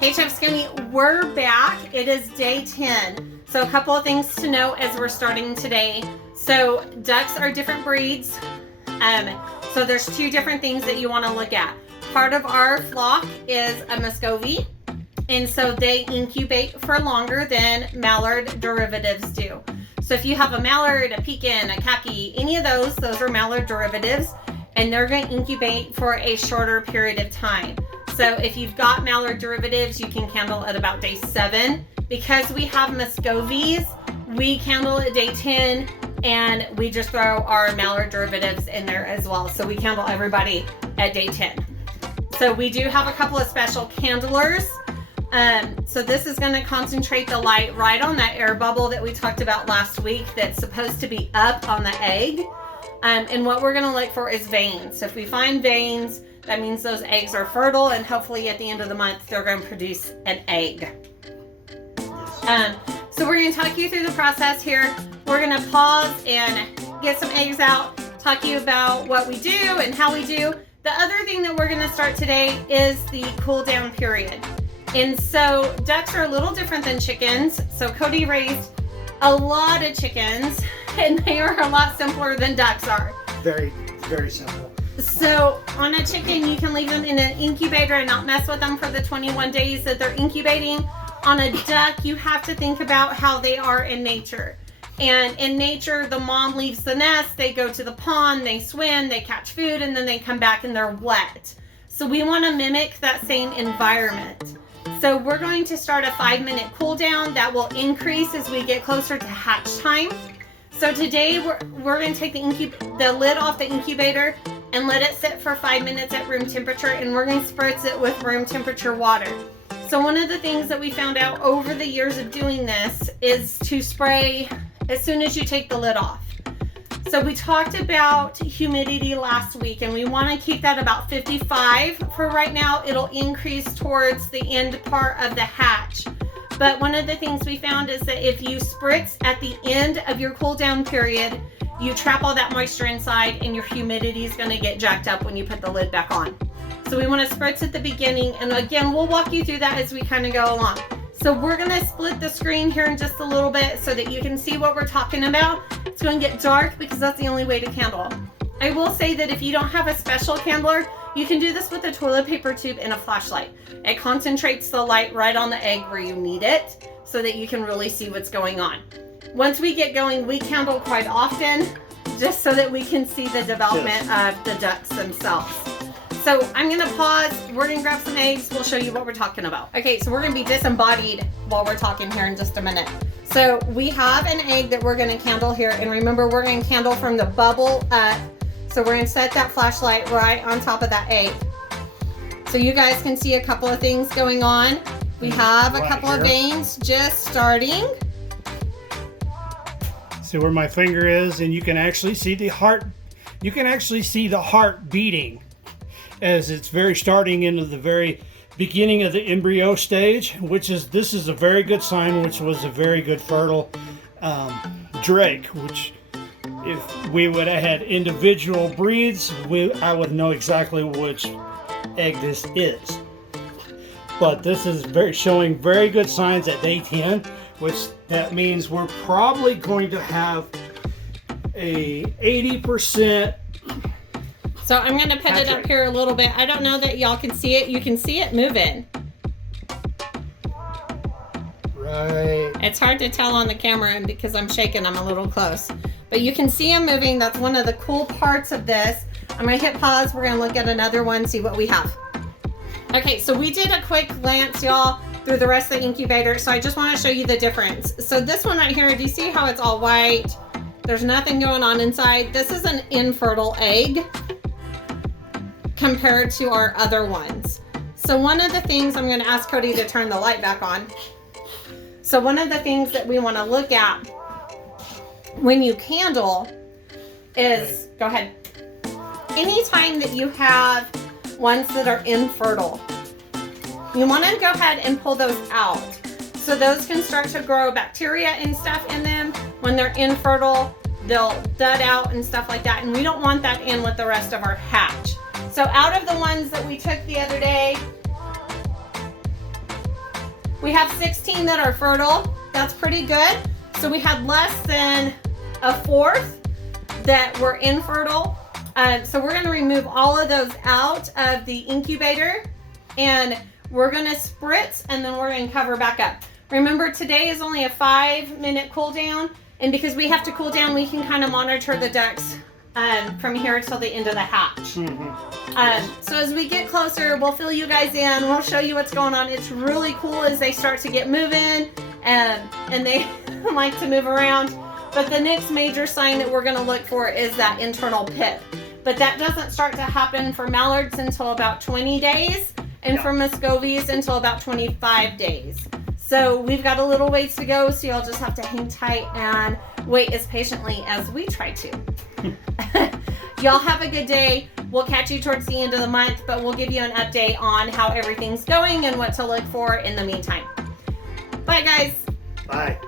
Hey Chef Skinny, we're back. It is day 10. So a couple of things to know as we're starting today. So ducks are different breeds. So there's two different things that you want to look at. Part of our flock is a Muscovy, and so they incubate for longer than mallard derivatives do. So if you have a mallard, a pekin, a khaki, any of those are mallard derivatives, and they're going to incubate for a shorter period of time. So if you've got mallard derivatives, you can candle at about day 7. Because we have Muscovies, we candle at day 10, and we just throw our mallard derivatives in there as well. So we candle everybody at day 10. So we do have a couple of special candlers. So this is going to concentrate the light right on that air bubble that we talked about last week that's supposed to be up on the egg. And what we're going to look for is veins. So if we find veins, that means those eggs are fertile, and hopefully at the end of the month, they're going to produce an egg. So we're going to talk you through the process here. We're going to pause and get some eggs out, talk to you about what we do and how we do. The other thing that we're going to start today is the cool down period. And so ducks are a little different than chickens. So Cody raised a lot of chickens, and they are a lot simpler than ducks are. Very, very simple. So on a chicken, you can leave them in an incubator and not mess with them for the 21 days that they're incubating. On a duck, you have to think about how they are in nature. And in nature, the mom leaves the nest, they go to the pond, they swim, they catch food, and then they come back and they're wet. So we want to mimic that same environment. So we're going to start a 5-minute cool down that will increase as we get closer to hatch time. So today we're going to take the lid off the incubator and let it sit for 5 minutes at room temperature, and we're going to spritz it with room temperature water. So one of the things that we found out over the years of doing this is to spray as soon as you take the lid off. So we talked about humidity last week, and we want to keep that about 55 for right now. It'll increase towards the end part of the hatch. But one of the things we found is that if you spritz at the end of your cool down period, you trap all that moisture inside, and your humidity is going to get jacked up when you put the lid back on. So we want to spritz at the beginning, and again, we'll walk you through that as we kind of go along. So we're going to split the screen here in just a little bit so that you can see what we're talking about. It's going to get dark because that's the only way to candle. I will say that if you don't have a special candler, you can do this with a toilet paper tube and a flashlight. It concentrates the light right on the egg where you need it so that you can really see what's going on. Once we get going, we candle quite often just so that we can see the development of the ducks themselves. So I'm going to pause. We're going to grab some eggs. We'll show you what we're talking about. Okay, so we're going to be disembodied while we're talking here in just a minute. So we have an egg that we're going to candle here. And remember, we're going to candle from the bubble up. So we're going to set that flashlight right on top of that egg. So you guys can see a couple of things going on. We have a couple of veins just starting. See where my finger is, and you can actually see the heart. You can actually see the heart beating as it's starting into the very beginning of the embryo stage, this is a very good sign, which was a very good fertile drake, which if we would have had individual breeds, I would know exactly which egg this is. But this is showing very good signs at day 10, which that means we're probably going to have a 80%. So I'm going to put it up here a little bit. I don't know that y'all can see it. You can see it moving. Right. It's hard to tell on the camera, and because I'm shaking, I'm a little close. But you can see them moving. That's one of the cool parts of this. I'm going to hit pause. We're going to look at another one, see what we have. Okay, so we did a quick glance, y'all, through the rest of the incubator. So I just want to show you the difference. So this one right here, do you see how it's all white? There's nothing going on inside. This is an infertile egg compared to our other ones. So one of the things, I'm going to ask Cody to turn the light back on. So one of the things that we want to look at when you candle is, go ahead. Anytime that you have ones that are infertile, you want to go ahead and pull those out. So those can start to grow bacteria and stuff in them. When they're infertile, they'll dud out and stuff like that. And we don't want that in with the rest of our hatch. So out of the ones that we took the other day, We have 16 that are fertile. That's pretty good. So we had less than a fourth that were infertile. So we're going to remove all of those out of the incubator, and we're going to spritz, and then we're going to cover back up. Remember, today is only a 5-minute cool down, and because we have to cool down, we can kind of monitor the ducks from here till the end of the hatch. So as we get closer, we'll fill you guys in. We'll show you what's going on. It's really cool as they start to get moving, and they like to move around. But the next major sign that we're going to look for is that internal pip. But that doesn't start to happen for mallards until about 20 days, and for Muscovies until about 25 days. So we've got a little ways to go, so y'all just have to hang tight and wait as patiently as we try to. Y'all have a good day. We'll catch you towards the end of the month, but we'll give you an update on how everything's going and what to look for in the meantime. Bye, guys. Bye.